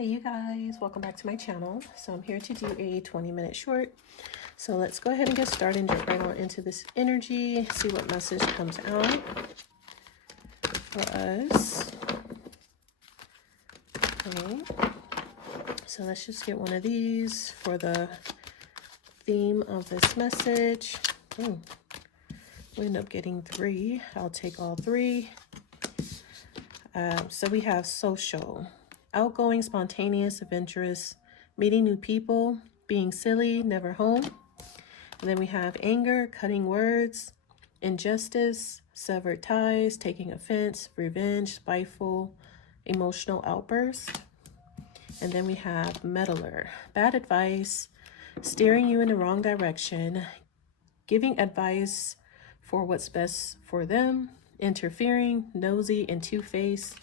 Hey you guys, welcome back to my channel. So I'm here to do a 20-minute short. So let's go ahead and get started and jump right on into this energy, see what message comes out for us. Okay. So let's just get one of these for the theme of this message. We end up getting three. I'll take all three. So we have social. Outgoing, spontaneous, adventurous, meeting new people, being silly, never home. And then we have anger, cutting words, injustice, severed ties, taking offense, revenge, spiteful, emotional outburst. And then we have meddler, bad advice, steering you in the wrong direction, giving advice for what's best for them, interfering, nosy, and two-faced.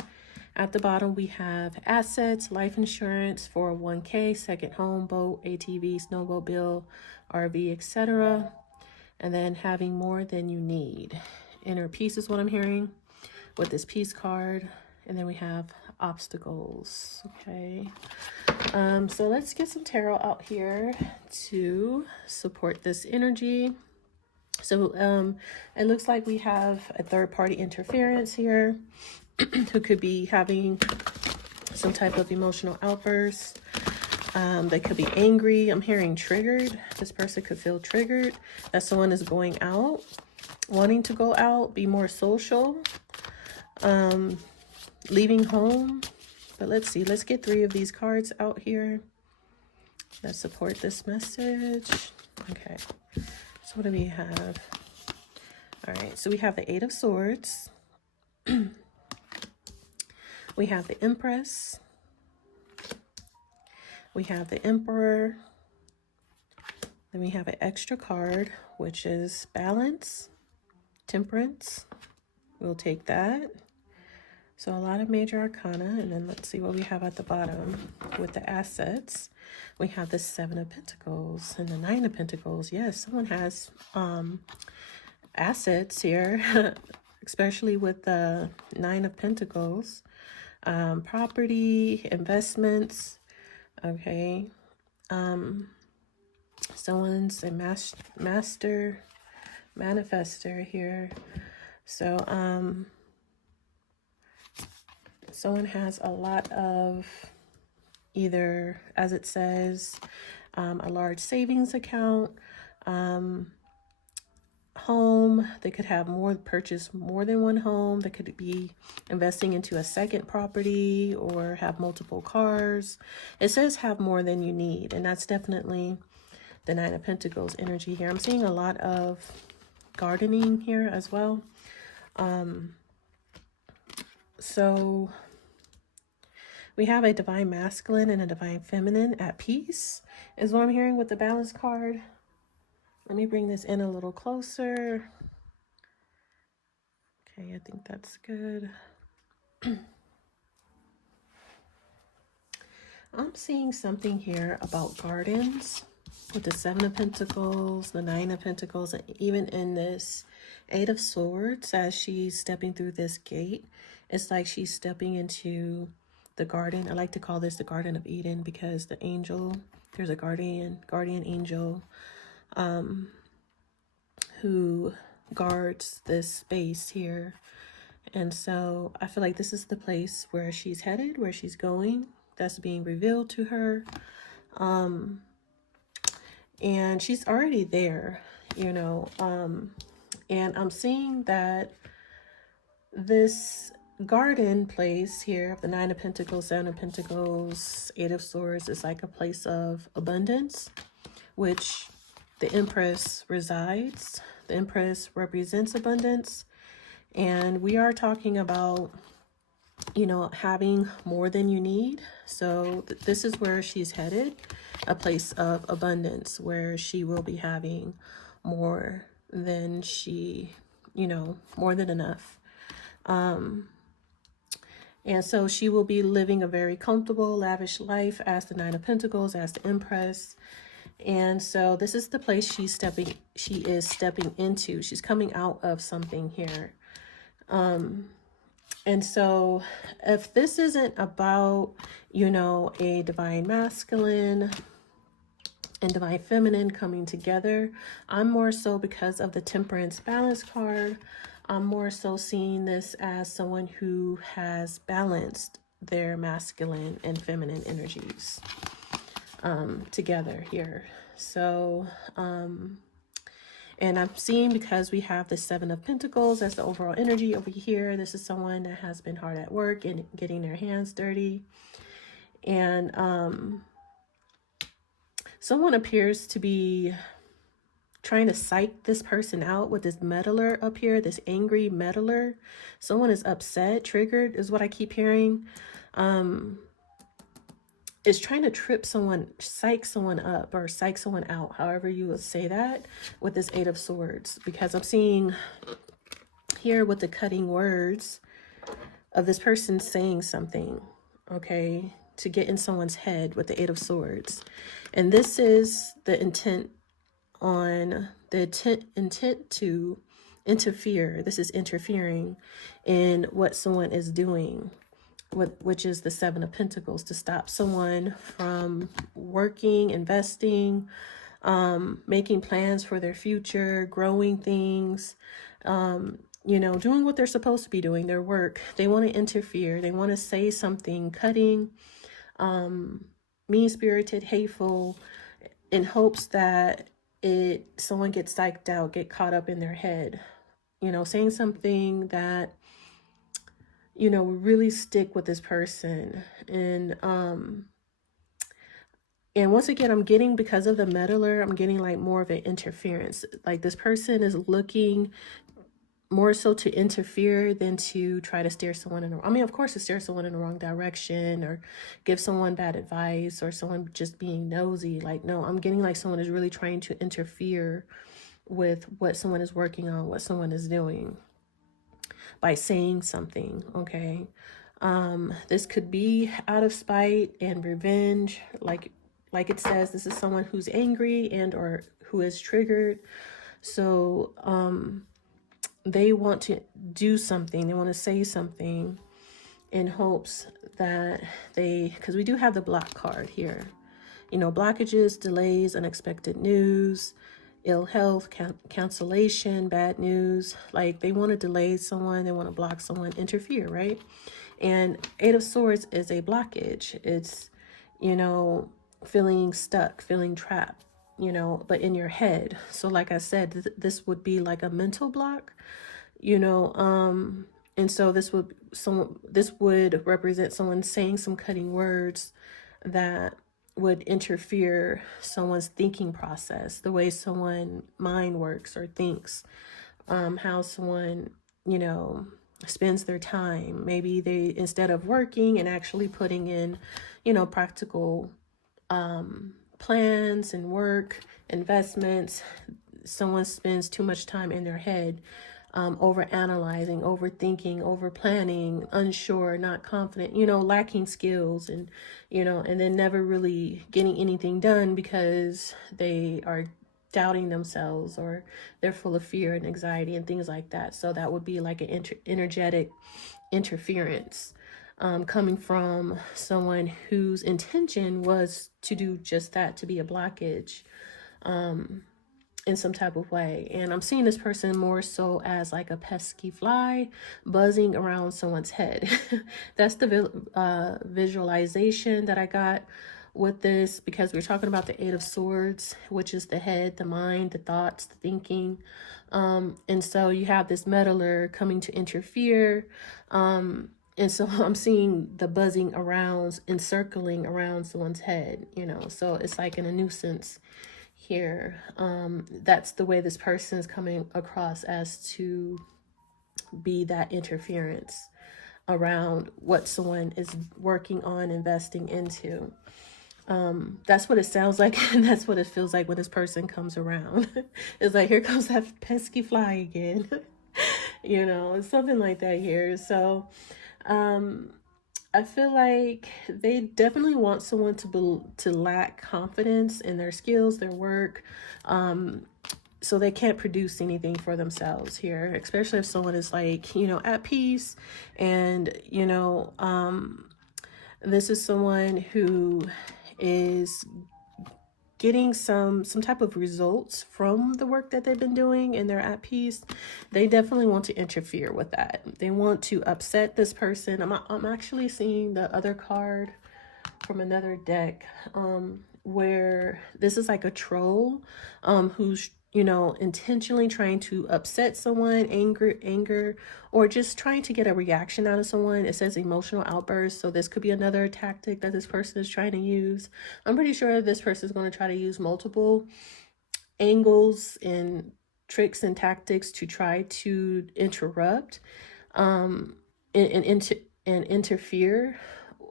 At the bottom, we have assets, life insurance, 401k, second home, boat, ATV, snowmobile, RV, etc. And then having more than you need. Inner peace is what I'm hearing with this peace card. And then we have obstacles. Okay. So let's get some tarot out here to support this energy. So it looks like we have a third-party interference here. Who could be having some type of emotional outburst. They could be angry. I'm hearing triggered. This person could feel triggered that someone is going out, wanting to go out, be more social, leaving home. But let's see. Let's get three of these cards out here that support this message. Okay. So what do we have? All right. So we have the Eight of Swords. We have the Empress. We have the Emperor. Then we have an extra card, which is Balance, Temperance. We'll take that. So a lot of major arcana. And then let's see what we have at the bottom with the assets. We have the Seven of Pentacles and the Nine of Pentacles. Yes, someone has assets here, especially with the Nine of Pentacles. Property, investments, okay. Someone's a master manifester here. So someone has a lot of either, as it says, a large savings account, home. They could have purchase more than one home. They could be investing into a second property or have multiple cars. It says have more than you need, and that's definitely the Nine of Pentacles energy here. I'm seeing a lot of gardening here as well. So we have a divine masculine and a divine feminine at peace is what I'm hearing with the Balance card. Let me bring this in a little closer. Okay, I think that's good. I'm seeing something here about gardens with the Seven of Pentacles, the Nine of Pentacles, and even in this Eight of Swords as she's stepping through this gate. It's like she's stepping into the garden. I like to call this the Garden of Eden because the angel, there's a guardian angel who guards this space here. And so I feel like this is the place where she's headed, where she's going. That's being revealed to her. And she's already there, you know. And I'm seeing that this garden place here, the Nine of Pentacles, Seven of Pentacles, Eight of Swords, is like a place of abundance, which the Empress resides. The Empress represents abundance. And we are talking about, you know, having more than you need. So this is where she's headed, a place of abundance where she will be having more than she, you know, more than enough. And so she will be living a very comfortable, lavish life as the Nine of Pentacles, as the Empress. And so this is the place she is stepping into. She's coming out of something here. And And so if this isn't about, you know, a divine masculine and divine feminine coming together, I'm more so, because of the temperance balance card, I'm more so seeing this as someone who has balanced their masculine and feminine energies together here. So and I'm seeing, because we have the Seven of Pentacles as the overall energy over here, this is someone that has been hard at work and getting their hands dirty. And someone appears to be trying to psych this person out with this meddler up here, this angry meddler. Someone is upset, triggered is what I keep hearing. Is trying to trip someone, psych someone up, or psych someone out, however you would say that, with this Eight of Swords. Because I'm seeing here with the cutting words of this person saying something, okay, to get in someone's head with the Eight of Swords. And this is the intent on the intent to interfere. This is interfering in what someone is doing, which is the Seven of Pentacles, to stop someone from working, investing, making plans for their future, growing things, you know, doing what they're supposed to be doing, their work. They want to interfere. They want to say something cutting, mean-spirited, hateful, in hopes that someone gets psyched out, get caught up in their head, you know, saying something that, you know, really stick with this person. And once again, I'm getting, because of the meddler, I'm getting like more of an interference. Like this person is looking more so to interfere than to try to steer someone in the, I mean, of course, to steer someone in the wrong direction or give someone bad advice, or someone just being nosy. Like, no, I'm getting like someone is really trying to interfere with what someone is working on, what someone is doing, by saying something, okay? This could be out of spite and revenge. Like it says, this is someone who's angry and or who is triggered. So they want to do something, they want to say something in hopes that because we do have the block card here, you know, blockages, delays, unexpected news, ill health, cancellation, bad news. Like they want to delay someone, they want to block someone, interfere, right? And Eight of Swords is a blockage. It's, you know, feeling stuck, feeling trapped, you know, but in your head. So like I said, this would be like a mental block, you know, and so this would represent someone saying some cutting words that would interfere someone's thinking process, the way someone mind works or thinks, how someone, you know, spends their time. Maybe they, instead of working and actually putting in, you know, practical plans and work, investments, someone spends too much time in their head, over analyzing, overthinking, over planning, unsure, not confident, you know, lacking skills, and, you know, and then never really getting anything done because they are doubting themselves, or they're full of fear and anxiety and things like that. So that would be like an energetic interference coming from someone whose intention was to do just that, to be a blockage in some type of way. And I'm seeing this person more so as like a pesky fly buzzing around someone's head. That's the visualization that I got with this, because we're talking about the Eight of Swords, which is the head, the mind, the thoughts, the thinking. And so you have this meddler coming to interfere. And so I'm seeing the buzzing around, encircling around someone's head, you know, so it's like in a nuisance here. That's the way this person is coming across, as to be that interference around what someone is working on, investing into. That's what it sounds like, and that's what it feels like when this person comes around. It's like, here comes that pesky fly again. You know, it's something like that here. So I feel like they definitely want someone to lack confidence in their skills, their work, so they can't produce anything for themselves here, especially if someone is like, you know, at peace. And, you know, this is someone who is getting some type of results from the work that they've been doing and they're at peace. They definitely want to interfere with that. They want to upset this person. I'm actually seeing the other card from another deck, where this is like a troll, who's, you know, intentionally trying to upset someone, anger, or just trying to get a reaction out of someone. It says emotional outburst, so this could be another tactic that this person is trying to use. I'm pretty sure this person is going to try to use multiple angles and tricks and tactics to try to interrupt, and interfere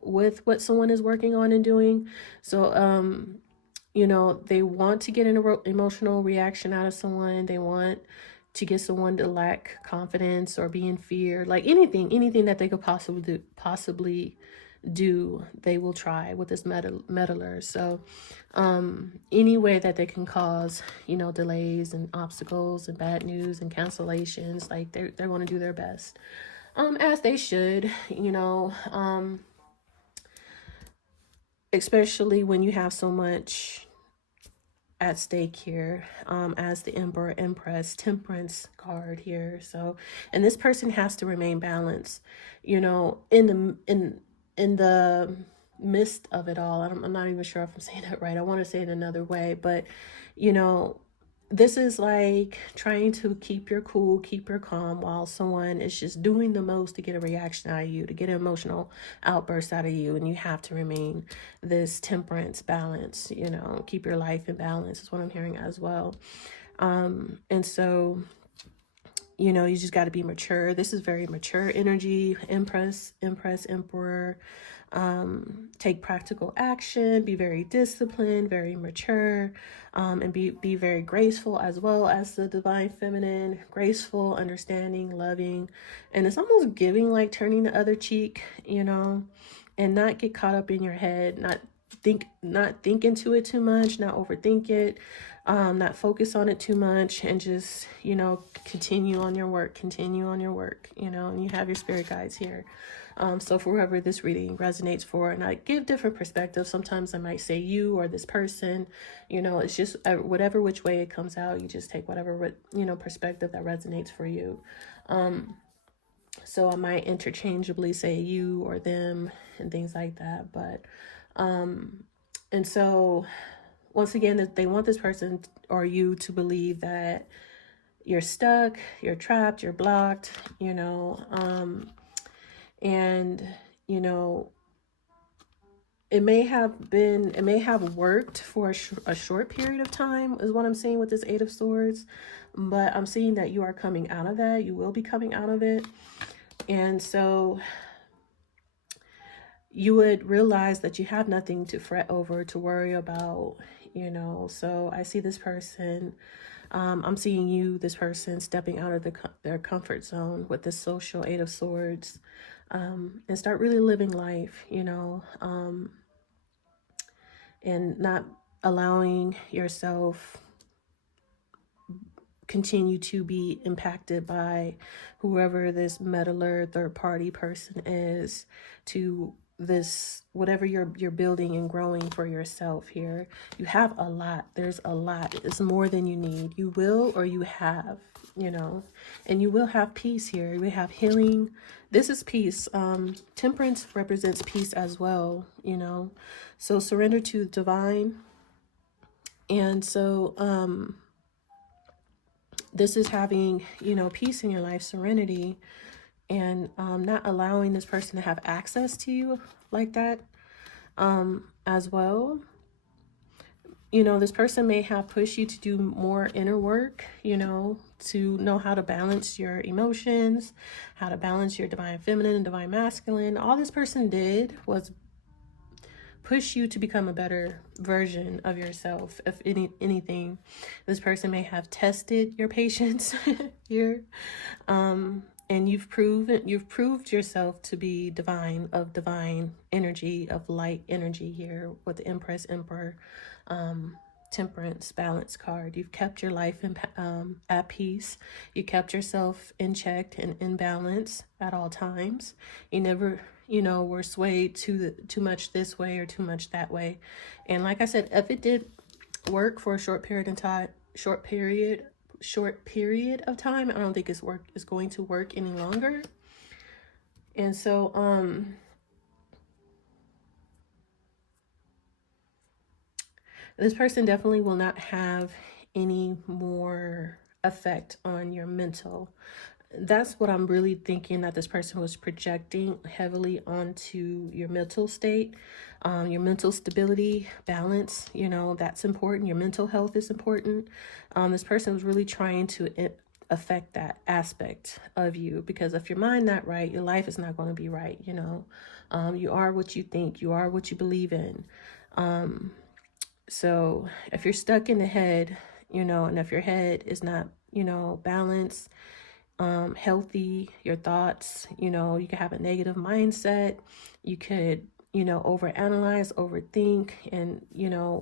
with what someone is working on and doing. So you know, they want to get an emotional reaction out of someone. They want to get someone to lack confidence or be in fear. Like anything that they could possibly do, they will try with this meddler. So any way that they can cause, you know, delays and obstacles and bad news and cancellations, like they're going to do their best, as they should, you know, especially when you have so much at stake here, as the Emperor, Empress, Temperance card here. So, and this person has to remain balanced, you know, in the midst of it all. I'm not even sure if I'm saying that right. I want to say it another way, but you know, this is like trying to keep your cool, keep your calm while someone is just doing the most to get a reaction out of you, to get an emotional outburst out of you. And you have to remain this temperance balance, you know, keep your life in balance is what I'm hearing as well. And so, you know, you just got to be mature. This is very mature energy. Empress, Emperor. Take practical action, be very disciplined, very mature, and be very graceful, as well as the divine feminine. Graceful, understanding, loving, and it's almost giving like turning the other cheek, you know, and not get caught up in your head, not think into it too much, not overthink it, not focus on it too much, and just, you know, continue on your work, you know. And you have your spirit guides here. So for whoever this reading resonates for, and I give different perspectives. Sometimes I might say you or this person, you know, it's just whatever which way it comes out, you just take whatever, you know, perspective that resonates for you. So I might interchangeably say you or them and things like that. But, and so once again, that they want this person or you to believe that you're stuck, you're trapped, you're blocked, you know, and, you know, it may have worked for a short period of time is what I'm seeing with this Eight of Swords, but I'm seeing that you are coming out of that. You will be coming out of it. And so you would realize that you have nothing to fret over, to worry about, you know. So I see this person, I'm seeing you, this person, stepping out of their comfort zone with this social Eight of Swords, and start really living life, you know, and not allowing yourself continue to be impacted by whoever this meddler third party person is, to this whatever you're building and growing for yourself here. You have a lot. There's a lot. It's more than you need. You will, or you have, you know, and you will have peace here. We have healing. This is peace. Temperance represents peace as well, you know. So surrender to the divine. And so this is having, you know, peace in your life, serenity, and not allowing this person to have access to you like that, as well. You know, this person may have pushed you to do more inner work, you know, to know how to balance your emotions, how to balance your divine feminine and divine masculine. All this person did was push you to become a better version of yourself. If anything, this person may have tested your patience here, and you've proved yourself to be divine, of divine energy, of light energy here with the Empress, Emperor, Temperance, balance card. You've kept your life at peace. You kept yourself in check and in balance at all times. You never, were swayed too much this way or too much that way. And like I said, if it did work for a short period of time, short period of time, I don't think it's going to work any longer. And so this person definitely will not have any more effect on your mental. That's what I'm really thinking, that this person was projecting heavily onto your mental state, your mental stability, balance. That's important. Your mental health is important. This person was really trying to affect that aspect of you, because if your mind not right, your life is not going to be right. You are what you think. You are what you believe in. So if you're stuck in the head, and if your head is not, balanced, healthy, your thoughts, you could have a negative mindset. You could, overanalyze, overthink, and,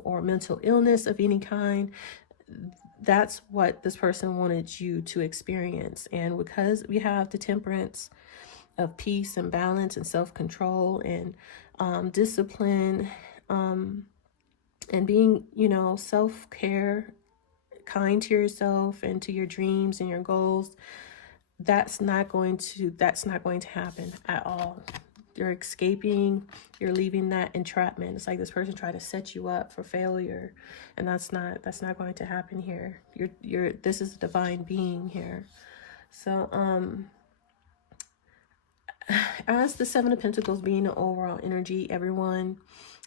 or mental illness of any kind. That's what this person wanted you to experience. And because we have the temperance of peace and balance and self-control and discipline, and being, self-care, kind to yourself and to your dreams and your goals, that's not going to happen at all. You're escaping, you're leaving that entrapment. It's like this person tried to set you up for failure, and that's not going to happen here. This is a divine being here. So as the Seven of Pentacles being the overall energy, everyone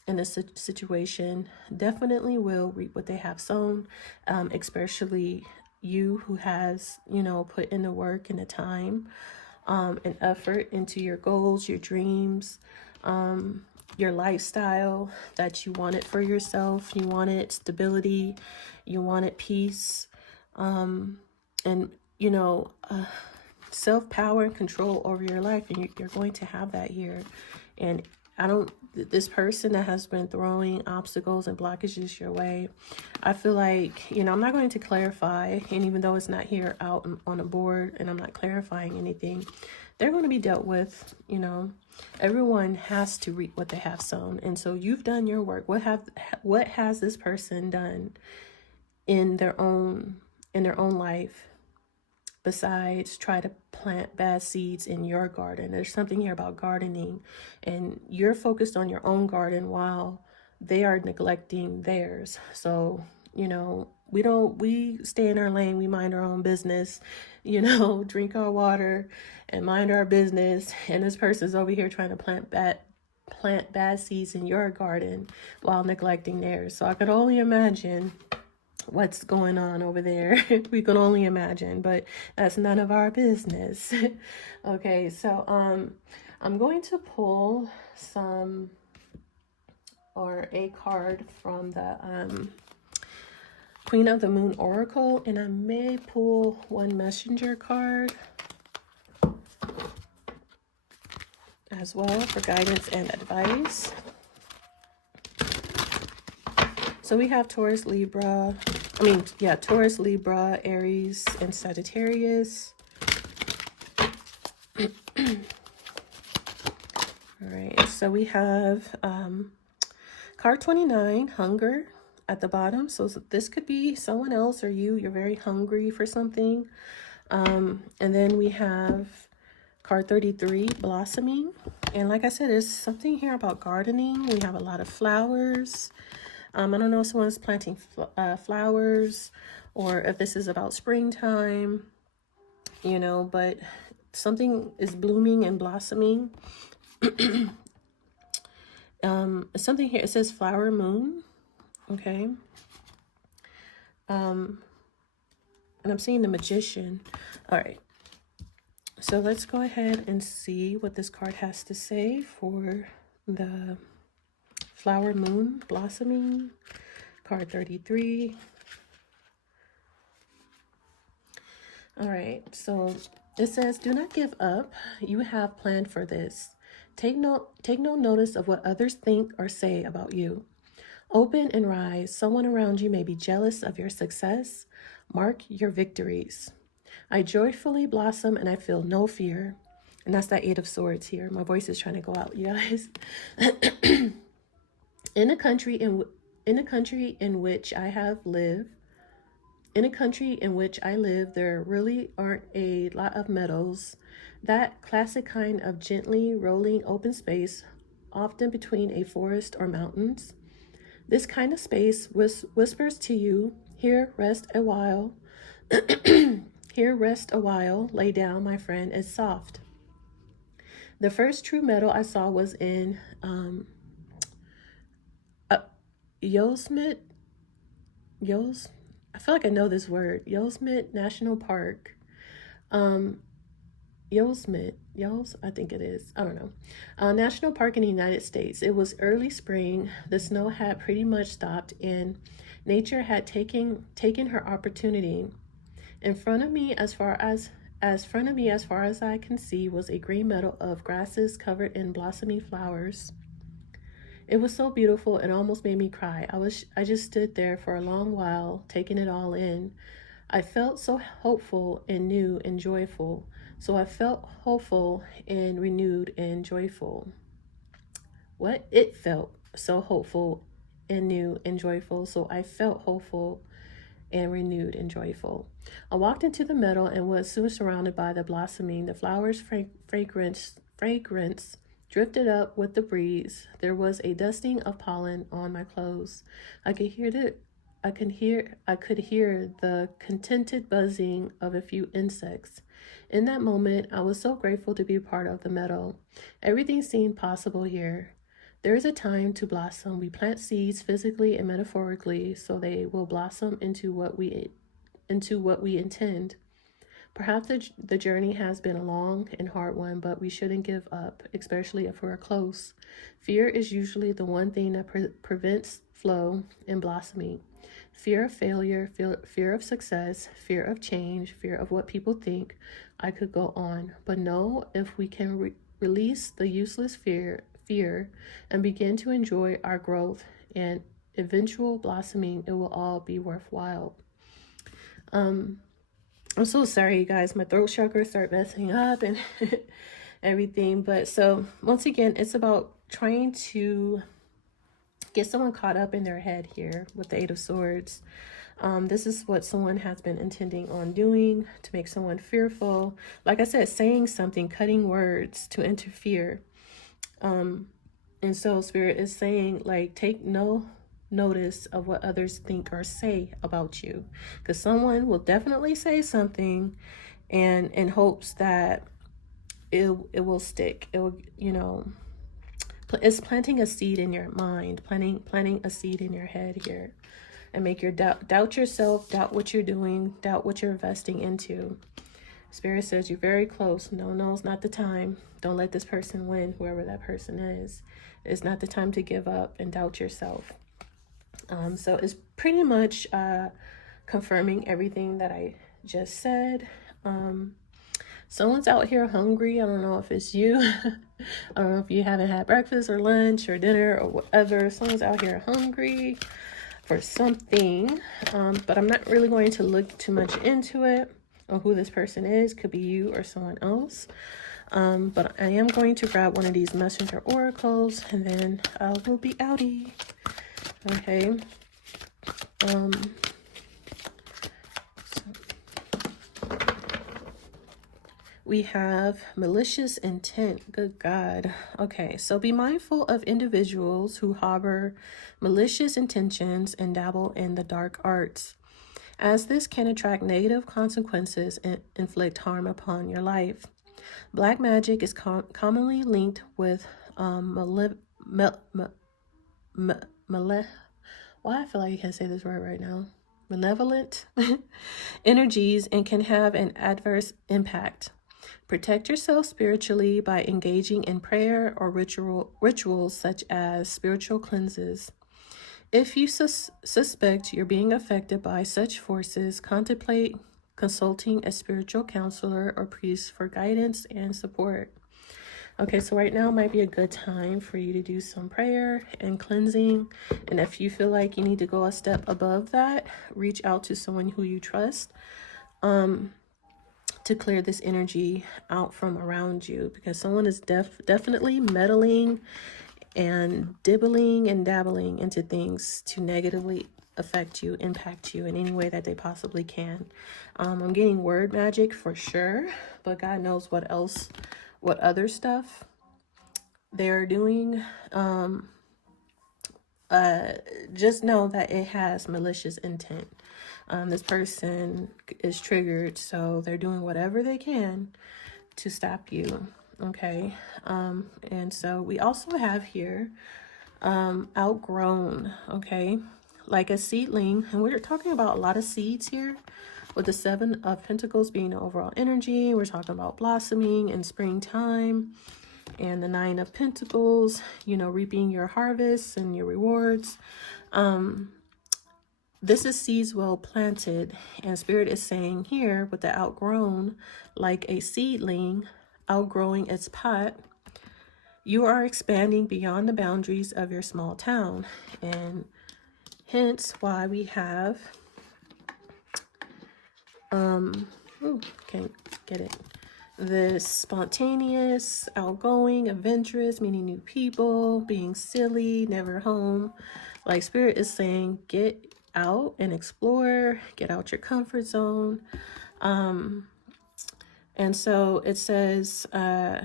in this situation definitely will reap what they have sown, especially you who has, put in the work and the time and effort into your goals, your dreams, your lifestyle that you wanted for yourself. You wanted stability, you wanted peace, and, self-power and control over your life, and you're going to have that here. And this person that has been throwing obstacles and blockages your way, I feel like, I'm not going to clarify, and even though it's not here out on the board and I'm not clarifying anything, they're going to be dealt with. Everyone has to reap what they have sown. And so you've done your work. What has this person done in their own life besides try to plant bad seeds in your garden? There's something here about gardening, and you're focused on your own garden while they are neglecting theirs. So, we stay in our lane, we mind our own business, drink our water and mind our business. And this person's over here trying to plant bad seeds in your garden while neglecting theirs. So I could only imagine what's going on over there. We can only imagine, but that's none of our business. Okay, so I'm going to pull a card from the Queen of the Moon Oracle, and I may pull one messenger card as well for guidance and advice. So we have Taurus, Libra, Aries, and Sagittarius. All right, so we have card 29, hunger, at the bottom. So this could be someone else or you. You're very hungry for something. And then we have card 33, blossoming. And like I said, there's something here about gardening. We have a lot of flowers. I don't know if someone's planting flowers, or if this is about springtime, but something is blooming and blossoming. Something here, it says flower moon. Okay. And I'm seeing the Magician. All right. So let's go ahead and see what this card has to say for the flower moon blossoming, card 33. All right, so it says, do not give up. You have planned for this. Take no notice of what others think or say about you. Open and rise. Someone around you may be jealous of your success. Mark your victories. I joyfully blossom and I feel no fear. And that's that 8 of Swords here. My voice is trying to go out, you guys. In a country in which I live, there really aren't a lot of meadows. That classic kind of gently rolling open space, often between a forest or mountains. This kind of space whispers to you, here, rest a while. Here, rest a while. Lay down, my friend. It's soft. The first true meadow I saw was in Yosemite. I feel like I know this word. Yosemite National Park. I think it is. I don't know. National Park in the United States. It was early spring. The snow had pretty much stopped, and nature had taken her opportunity. In front of me, as far as I can see, was a green meadow of grasses covered in blossoming flowers. It was so beautiful, it almost made me cry. I just stood there for a long while, taking it all in. I felt so hopeful and new and joyful. So I felt hopeful and renewed and joyful. What? It felt so hopeful and new and joyful. So I felt hopeful and renewed and joyful. I walked into the meadow and was soon surrounded by the blossoming. The flowers' fragrance drifted up with the breeze. There was a dusting of pollen on my clothes. I could hear the contented buzzing of a few insects. In that moment, I was so grateful to be part of the meadow. Everything seemed possible here. There is a time to blossom. We plant seeds physically and metaphorically so they will blossom into what we intend. Perhaps the journey has been a long and hard one, but we shouldn't give up, especially if we're close. Fear is usually the one thing that prevents flow and blossoming. Fear of failure, fear of success, fear of change, fear of what people think. I could go on, but no, if we can release the useless fear and begin to enjoy our growth and eventual blossoming, it will all be worthwhile. I'm so sorry, you guys. My throat chakra start messing up and everything. But so once again, it's about trying to get someone caught up in their head here with the 8 of Swords. This is what someone has been intending on doing to make someone fearful. Like I said, saying something, cutting words to interfere. And so Spirit is saying, like, take no notice of what others think or say about you, because someone will definitely say something and in hopes that it will stick. It will, it's planting a seed in your mind, planting a seed in your head here, and make your doubt yourself, doubt what you're doing, doubt what you're investing into. Spirit says you're very close. No, it's not the time. Don't let this person win, whoever that person is. It's not the time to give up and doubt yourself. So it's pretty much confirming everything that I just said. Someone's out here hungry. I don't know if it's you. I don't know if you haven't had breakfast or lunch or dinner or whatever. Someone's out here hungry for something. But I'm not really going to look too much into it or who this person is. Could be you or someone else. But I am going to grab one of these messenger oracles and then we'll be outie. Okay. We have malicious intent. Good God. Okay, so be mindful of individuals who harbor malicious intentions and dabble in the dark arts, as this can attract negative consequences and inflict harm upon your life. Black magic is commonly linked with I feel like I can't say this word right now. Malevolent energies and can have an adverse impact. Protect yourself spiritually by engaging in prayer or rituals such as spiritual cleanses. If you suspect you're being affected by such forces, contemplate consulting a spiritual counselor or priest for guidance and support. Okay, so right now might be a good time for you to do some prayer and cleansing. And if you feel like you need to go a step above that, reach out to someone who you trust to clear this energy out from around you, because someone is definitely meddling and dibbling and dabbling into things to negatively affect you, impact you in any way that they possibly can. I'm getting word magic for sure, but God knows what else, what other stuff they're doing. Just know that it has malicious intent. This person is triggered, so they're doing whatever they can to stop you. Okay. And so we also have here outgrown. Okay, like a seedling, and we're talking about a lot of seeds here, with the 7 of Pentacles being the overall energy. We're talking about blossoming in springtime, and the 9 of Pentacles, you know, reaping your harvests and your rewards. This is seeds well planted, and Spirit is saying here with the outgrown, like a seedling outgrowing its pot, you are expanding beyond the boundaries of your small town, and hence why we have can't get it, this spontaneous, outgoing, adventurous, meeting new people, being silly, never home. Like Spirit is saying, get out and explore, get out your comfort zone. And so it says the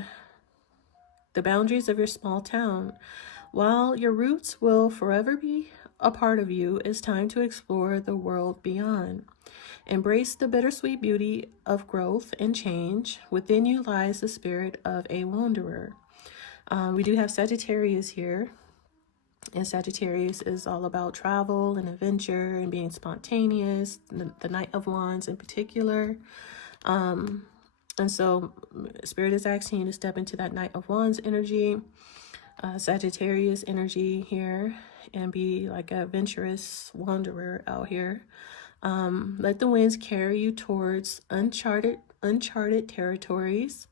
boundaries of your small town. While your roots will forever be a part of you, it's time to explore the world beyond. Embrace the bittersweet beauty of growth and change. Within you lies the spirit of a wanderer. We do have Sagittarius here, and Sagittarius is all about travel and adventure and being spontaneous, the Knight of Wands in particular. And so Spirit is asking you to step into that Knight of Wands energy, Sagittarius energy here, and be like a adventurous wanderer out here. Let the winds carry you towards uncharted territories.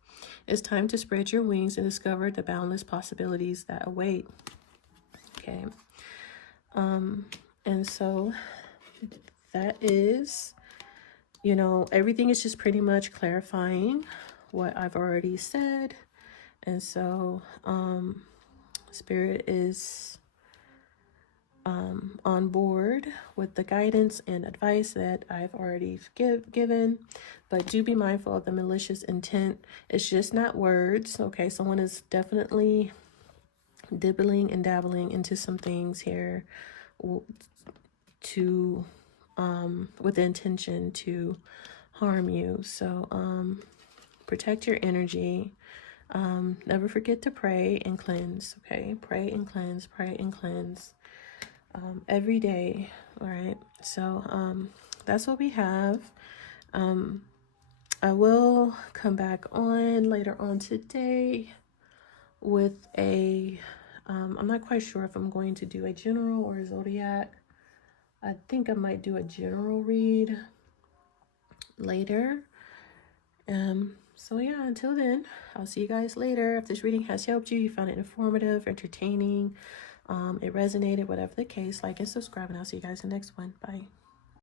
It's time to spread your wings and discover the boundless possibilities that await. Okay. And so that is, you know, everything is just pretty much clarifying what I've already said. And so Spirit is on board with the guidance and advice that I've already given, but do be mindful of the malicious intent. It's just not words. Okay, someone is definitely dibbling and dabbling into some things here to with the intention to harm you. So protect your energy. Never forget to pray and cleanse. Okay, pray and cleanse, pray and cleanse every day. All right, so that's what we have. I will come back on later on today with a I'm not quite sure if I'm going to do a general or a zodiac. I think I might do a general read later. So yeah, until then, I'll see you guys later. If this reading has helped you, you found it informative, entertaining, it resonated, whatever the case, like and subscribe, and I'll see you guys in the next one. Bye.